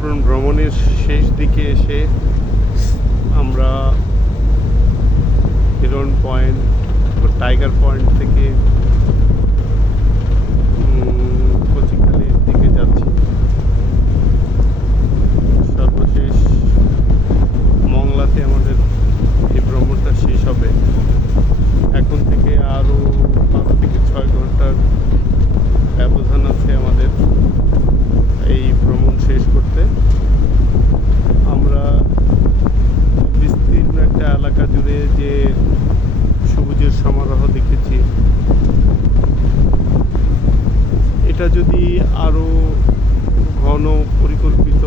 সুন্দরবন ভ্রমণের শেষ দিকে এসে আমরা হিরন পয়েন্ট বা টাইগার পয়েন্ট থেকে কচিখালির দিকে যাচ্ছি। সর্বশেষ মংলাতে আমাদের এই ভ্রমণটা শেষ হবে। এখন থেকে আরও 5 থেকে 6 ঘন্টার ব্যবধান আছে আমাদের এই ভ্রমণ শেষ করতে। আমরা বিস্তীর্ণ একটা এলাকা জুড়ে যে সবুজের সমারোহ দেখেছি, এটা যদি আরও ঘন পরিকল্পিত,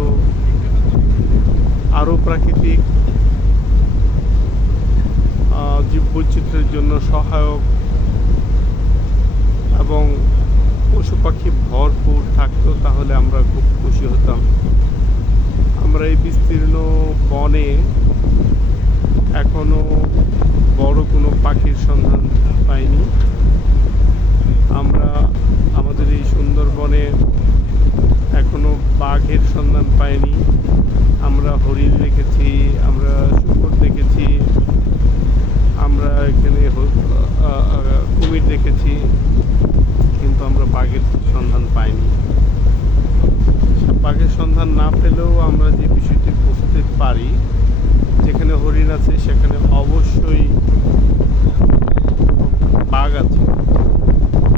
আরও প্রাকৃতিক জীববৈচিত্র্যের জন্য সহায়ক এবং পশু পাখি ভরপুর থাকতো, তাহলে আমরা খুব খুশি হতাম। আমরা এই বিস্তীর্ণ বনে এখনো বড় কোনো পাখির সন্ধান পাইনি। আমরা আমাদের এই সুন্দরবনে এখনো বাঘের সন্ধান পাইনি। আমরা হরিণ দেখেছি, আমরা শূকর দেখেছি, আমরা এখানে কুমির দেখেছি, কিন্তু আমরা বাঘের সন্ধান পাইনি। বাঘের সন্ধান না পেলেও আমরা যে বিষয়টি বুঝতে পারি, যেখানে হরিণ আছে সেখানে অবশ্যই বাঘ আছে।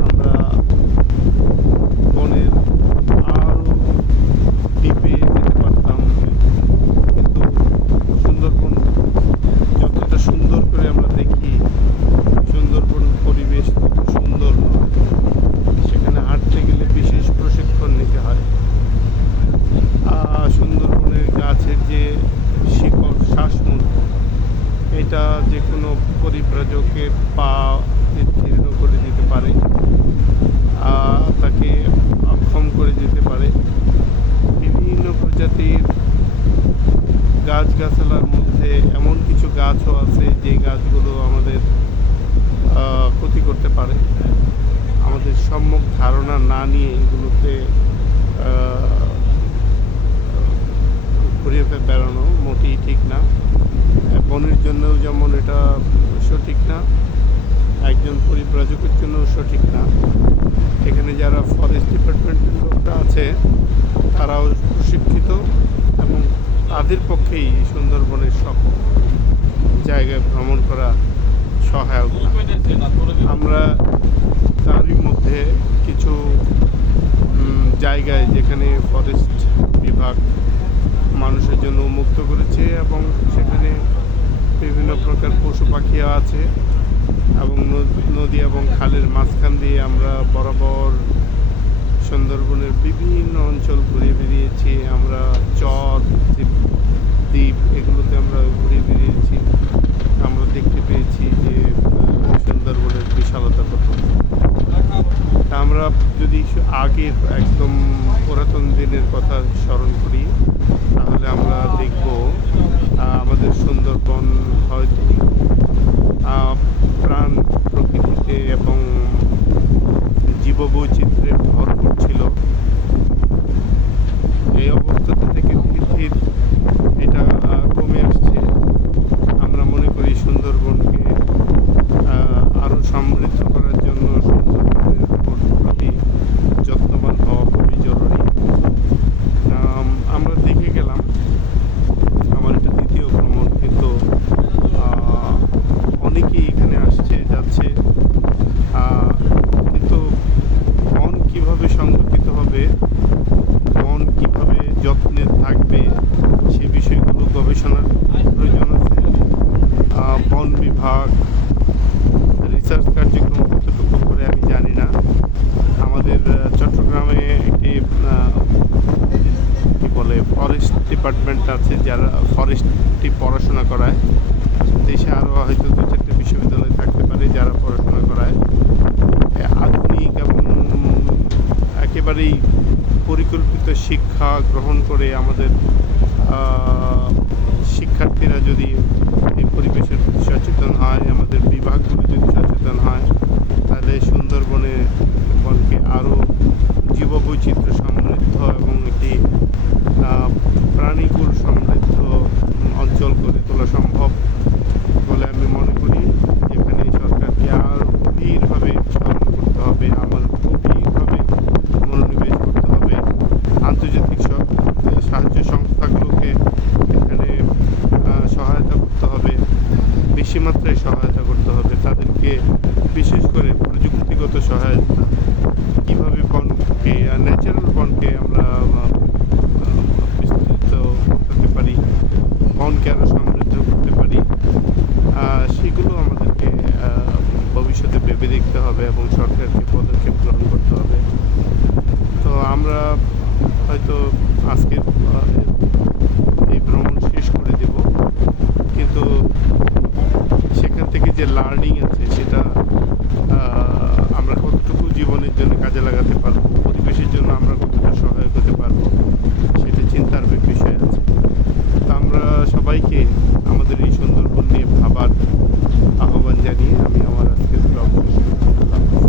আমরা বনের আরও দ্বীপে যেতে পারতাম, কিন্তু সুন্দরবন যতটা সুন্দর করে আমরা দেখি, সুন্দরবন পরিবেশ তত সুন্দর নয়। সেখানে হাঁটতে গেলে বিশেষ প্রশিক্ষণ নিতে হয়। সুন্দরবনের গাছের যে শিকড়, শ্বাসমূল, এটা যে কোনো পরিব্রাজকের পা জীর্ণ করে দিতে পারে, তাকে অক্ষম করে দিতে পারে। বিভিন্ন প্রজাতির গাছগাছালার মধ্যে এমন কিছু গাছও আছে যে গাছগুলো আমাদের ক্ষতি করতে পারে। আমাদের সম্যক ধারণা না নিয়ে এগুলোতে ঘুরে বেড়ানো মোটেই ঠিক না। বনের জন্যও যেমন এটা সঠিক না, একজন পরিব্রাজকের জন্যও সঠিক না। এখানে যারা ফরেস্ট ডিপার্টমেন্টের লোকরা আছে তারাও প্রশিক্ষিত এবং তাদের পক্ষেই সুন্দরবনের সব জায়গায় ভ্রমণ করা সহায়ক না। আমরা তারই মধ্যে কিছু জায়গায় যেখানে ফরেস্ট বিভাগ মানুষের জন্য উন্মুক্ত করেছে এবং সেখানে বিভিন্ন প্রকার পশু পাখিও আছে, এবং নদী এবং খালের মাঝখান দিয়ে আমরা বরাবর সুন্দরবনের বিভিন্ন অঞ্চল ঘুরে বেরিয়েছি। আমরা চর, দ্বীপ এগুলোতে আমরা ঘুরে বেরিয়েছি। আমরা দেখতে পেয়েছি যে সুন্দরবনের বিশালতা কত। আমরা যদি আগের একদম পুরাতন দিনের কথা স্মরণ করি, তাহলে আমরা দেখব আমাদের সুন্দরবন হয়তো প্রাণ প্রকৃতিতে এবং জীববৈচিত্র্যে ভরপুর ছিল। এই অবস্থাটা থেকে ধীরে ধীরে এটা কমে আসছে। আমরা মনে করি সুন্দরবনকে আরও সমৃদ্ধ করার জন্য সুন্দরবনের প্রতি যত্নবান হওয়া খুবই জরুরি। আমরা দেখে গেলাম, আমার এটা দ্বিতীয় ভ্রমণ, কিন্তু অনেকেই এখানে আসছে যাচ্ছে, কিন্তু বন কীভাবে সংরক্ষিত হবে, বন কীভাবে যত্নে থাকবে, সে বিষয়গুলো গবেষণার প্রয়োজন আছে। বন বিভাগ রিসার্চ কার্যক্রম কতটুকু করে আমি জানি না। আমাদের চট্টগ্রামে একটি কী বলে ফরেস্ট ডিপার্টমেন্ট আছে, যারা ফরেস্টটি পড়াশোনা করায়। দেশে আরও হয়তো 2-4টে বিশ্ববিদ্যালয় থাকতে পারে যারা পড়াশোনা করায়। আধুনিক এবং একেবারেই পরিকল্পিত শিক্ষা গ্রহণ করে আমাদের শিক্ষার্থীরা যদি এই পরিবেশের সচেতন হয়, আমাদের বিভাগগুলো যদি সচেতন হয়, তাহলে বনকে আরও জীববৈচিত্র্য সমৃদ্ধ এবং একটি এগুলোকে আরও সমৃদ্ধ করতে পারি, সেগুলো আমাদেরকে ভবিষ্যতে ভেবে দেখতে হবে এবং সরকারকে পদক্ষেপ গ্রহণ করতে হবে। তো আমরা হয়তো আজকে এই ভ্রমণ শেষ করে দেব, কিন্তু সেখান থেকে যে লার্নিং আছে সেটা আমরা কতটুকু জীবনের জন্য কাজে লাগাতে পারবো, পরিবেশের জন্য আমরা কতটা সহায়ক হতে পারবো, সেটা চিন্তার বিষয় আছে। তো আমরা সবাইকে আমাদের এই সুন্দরবন নিয়ে ভাবার আহ্বান জানিয়ে